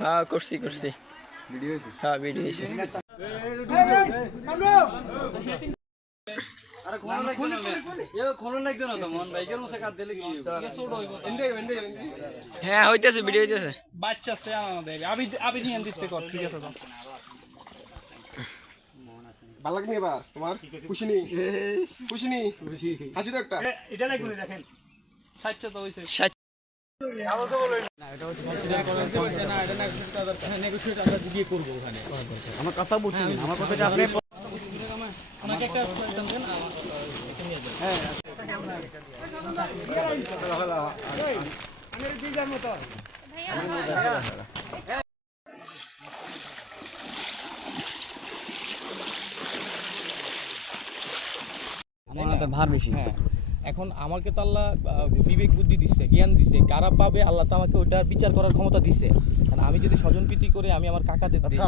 হ্যাঁ করছি ভিডিও হয়েছে। হ্যাঁ ভিডিও হয়েছে। হ্যাঁ হইতেছে ভিডিও হইতেছে। বাচ্চা সে আমাদের আবি নিয়ে দিতে কর ঠিক আছে তো ভালো লাগনি এবার তোমার খুশি হাসি তো একটা এটা নাই করে দেখেন সাচ্চা তো হইছে আমার কথা বুঝছেন আমার কথাটা আপনি আমাকে একটা দেন ভার বেশি। হ্যাঁ এখন আমাকে তো আল্লাহ বিবেক বুদ্ধি দিচ্ছে, জ্ঞান দিচ্ছে, কারা পাবে আল্লাহ তো আমাকে ওইটার বিচার করার ক্ষমতা দিচ্ছে। আমি যদি স্বজনপ্রীতি করে আমি আমার কাকাদের দিই